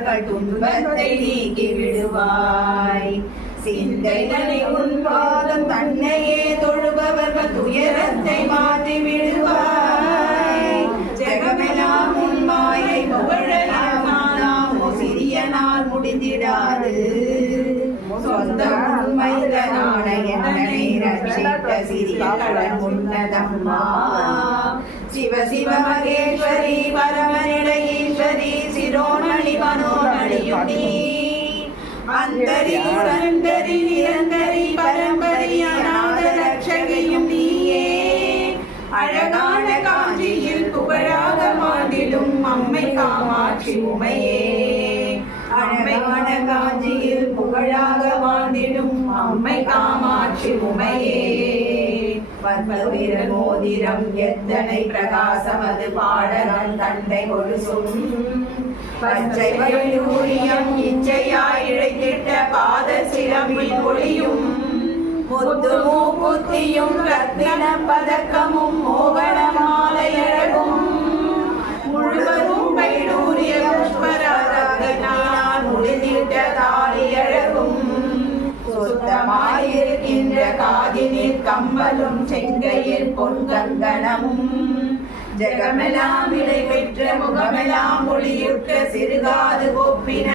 அவர்கள் துன்பத்தை நீக்கி விடுவாய். சிந்தைகளை உன் பாதம் தன்னையே தொழுபவர்கள் துயரத்தை மாற்றி விடுவாய். ஜெகமெல்லாம் உன் மாயை புகழலாமோ சிறிய நாள் முடிந்திடாது. சொந்த மைந்தனான என்னை ரட்சித்த சிறிய கடன் உன்னதம்மா. சிவ சிவ மகேஸ்வரி பரமநிலையீஸ்வரி சிரோமணி மனோமணியும் நீ. அந்தரி உரந்தரி நிரந்தரி பரம்பரி அநாத ரட்சகியும் நீயே. அழகான காஞ்சியில் புகழாக மாண்டிடும் அம்மை காமாட்சி உமையே. அழகான காஞ்சியில் புகழாக மாண்டிடும் அம்மை காமாட்சி உமையே. பத்மவீர மோதிரம் எத்தனை பிரகாசம் அது பாடகன் தண்டை கொலுசும். பச்சை வைடூரியம் இச்சையாய் இழைத்திட்ட பாத சிரம்பில் ஒளியும். முத்து மூக்குத்தியும் ரத்தின பதக்கமும் மோகன மாலையழகும். முழுவதும் வைடூரிய புஷ்பராதனால் முடிந்திட்ட தாலியழகும். சுத்தமாயிருக்கின்ற காதினில் கம்பலும் செங்கையில் பொன் கங்கணமும். ஜெகமெல்லாம் விடை பெற்ற முகமெல்லாம் ஒளியுற்ற சிறுகாது கொப்பின